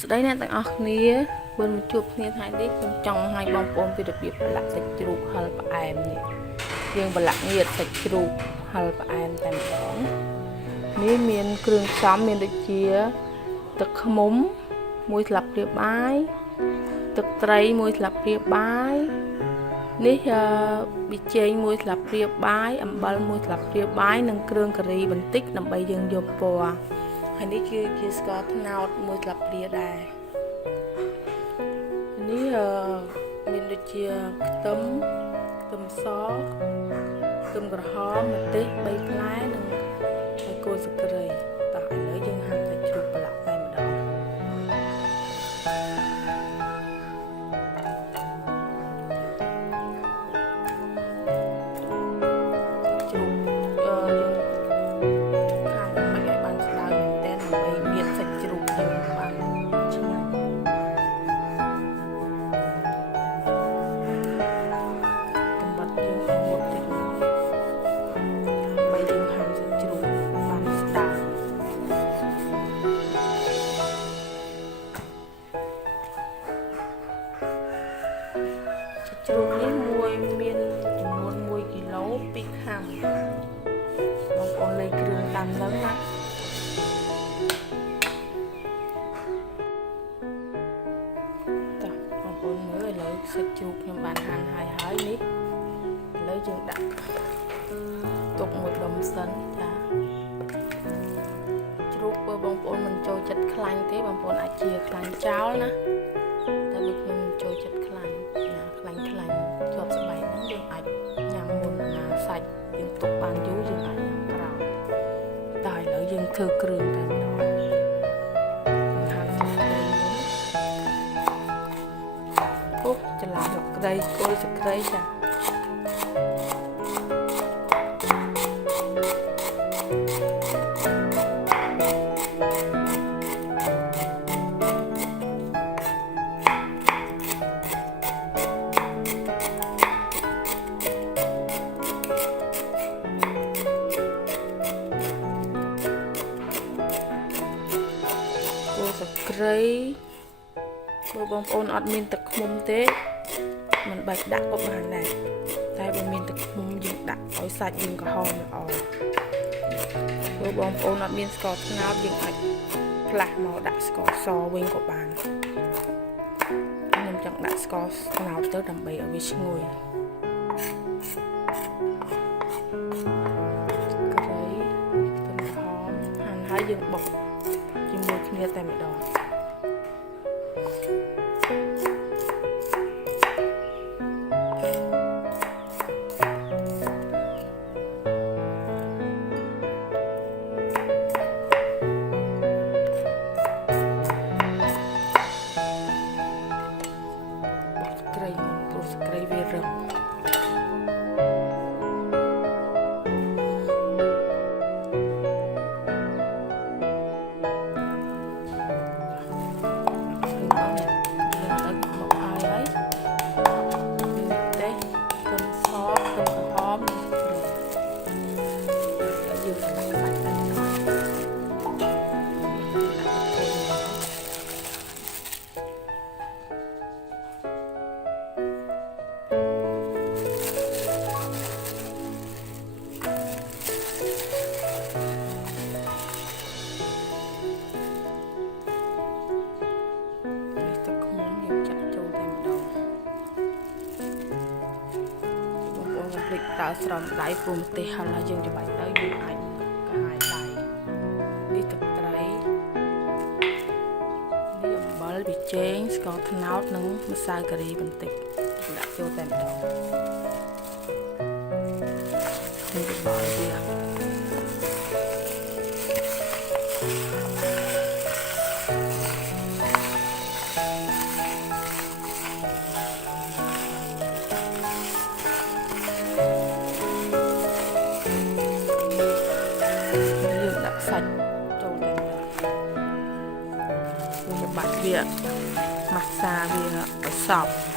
ស្ដីអ្នកទាំងអស់គ្នាវិលមកជួបគ្នាថ្ងៃនេះខ្ញុំចង់ឲ្យបងប្អូនពីរបៀបប្រឡាក់សាច់ជ្រូកហិលផ្អែមនេះយើងប្រឡាក់ងៀតសាច់ជ្រូកហិលផ្អែមតែម្ដងនេះមានគ្រឿងផ្សំមានដូចជាទឹកឃ្មុំ1ស្លាបព្រាបាយទឹកត្រី1ស្លាបព្រាបាយនេះប៊ីចេង1ស្លាបព្រាបាយអំបិល1ស្លាបព្រាបាយនិងគ្រឿងការីបន្តិចដើម្បីយើងយកពណ៌ហើយនេះគឺជាស្ករត្នោត1ស្លាបព្រាដែរនេះមានដូចជាខ្ទឹមសខ្ទឹមក្រហមម្ទេស3ផ្លែនិងគល់ស្គ្រៃតោះឥឡូវយើងហាន់សាច់ជ្រូកប្រឡាក់តែម្ដងជ្រូកយើងហាន់មិនឲ្យបានស្ដើងមែនទែនដើម្បីមានសាច់ជ្រូកយើងបានឆ្ងាញ់កំបិតយើងឲ្យមុតតិចដើម្បីយើងហាន់សាច់ជ្រូកបានស្ដើងជ្រូកនេះមានចំនួន1គីឡូ2ខាំបងប្អូនលេខគ្រឿងតាមនឹងណាតោះបងប្អូនមើលឥឡូវសាច់ជ្រូកខ្ញុំបានហាន់ហើយនេះឥឡូវយើងដាក់ទុកមួយដុំសិនចាជ្រូកបើបងប្អូនមិនចូលចិត្តខ្លាញ់ទេបងប្អូនអាចជាខ្លាញ់ចោលណាតែបើខ្ញុំមិនចូលចិត្តខ្លាញ់ណាខ្លាញ់ជាប់ស្បែកហ្នឹងយើងអាចញ៉ាំមុនណាសាច់យើងទុកបានយូរយើងអាចញ៉ាំក្រោយតែឥឡូវយើងធ្វើគ្រឿងតែម្ដងហាន់ស្លឹកគ្រៃអូច្រឡំស្លឹកគ្រៃគល់ស្លឹកគ្រៃចាស្គ្រៃបើបងប្អូនអត់មានទឹកឃ្មុំទេមិនបាច់ដាក់ក៏បានដែរតែបើមានទឹកឃ្មុំយើងដាក់ឲ្យសាច់យើងក្រហមល្អបើបងប្អូនអត់មានស្ករត្នោតយើងអាចផ្លាស់មកដាក់ស្ករសវិញក៏បានខ្ញុំចង់ដាក់ស្ករត្នោតទៅដើម្បីឲ្យវាឈ្ងុយគ្រៃខ្ទឹមក្រហមហាន់ហើយយើងបុកជាមួយគ្នាតែម្ដងក្រៃមុនព្រោះស្ក្រៃវារឹងតើស្រង់ដៃពុំទេហល់ហើយយើងច្របាច់ទៅយើងអាចកាហាយដៃនេះទឹកត្រីនេះអំបិលប៊ីចេងស្ករត្នោតនិងម្សៅការីបន្តិចដាក់ចូលតែម្ដងនេះបបរវាសាច់ចូលតែម្ដងយើងបាច់វាម៉ាស្សាវាឲ្យសព្វ ច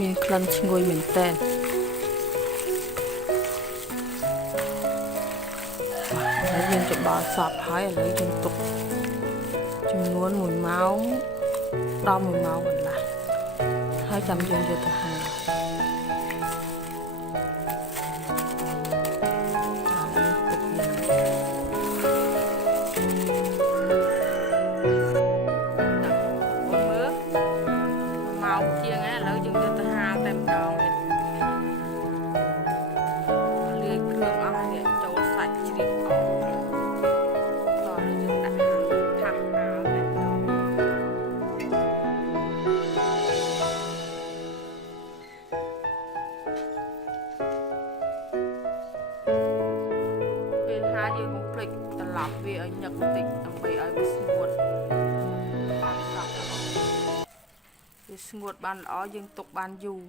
មានក្លិនឈ្ងុយមែនតើហើយយើងច្បល់សពហើយឥឡូវយើងទុកចំនួន1ម៉ោងដល់1ម៉ោងកន្លះហើយចាំយើងយកទៅហាលយើងកុំភ្លេចត្រឡប់វាឲ្យញឹកបន្តិចដើម្បីឲ្យវាស្ងួតវាស្ងួតបានល្អយើងទុកបានយូរ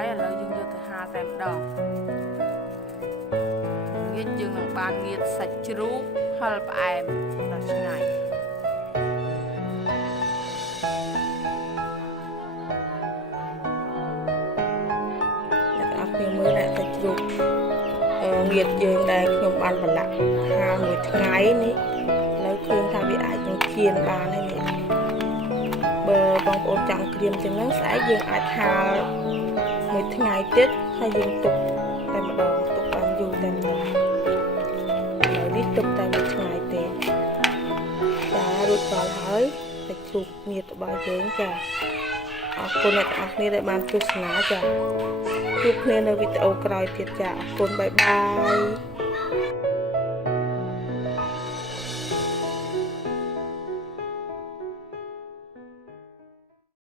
ហើយឥឡូវយើងយកទៅហាលតែម្ដងងាកយើងនឹងបានងៀតសាច់ជ្រូកហឹរផ្អែមដល់ឆ្ងាញ់អ្នកទាំងអស់គ្នាមើលតែសាច់ជ្រូកងៀតយើងដែលខ្ញុំបានប្រឡាក់ហាលមួយថ្ងៃនេះឥឡូវឃើញថាវាអាចនឹងគៀនបានហើយនេះបើបងប្អូនចង់ក្រៀមចឹងហ្នឹងស្អែកយើងអាចហាលមួយថ្ងៃទៀតហើយយើងទុកតែម្ដងទុកបានយូរតែម្ដងហើយនេះទុកតែមួយថ្ងៃទេចារួចរាល់ហើយសាច់ជ្រូកងៀតរបស់យើងចាអរគុណអ្នកទាំងអស់គ្នាដែលបានទស្សនាចាជួបគ្នានៅវីដេអូក្រោយទៀតចាអរគុណបាយបាយ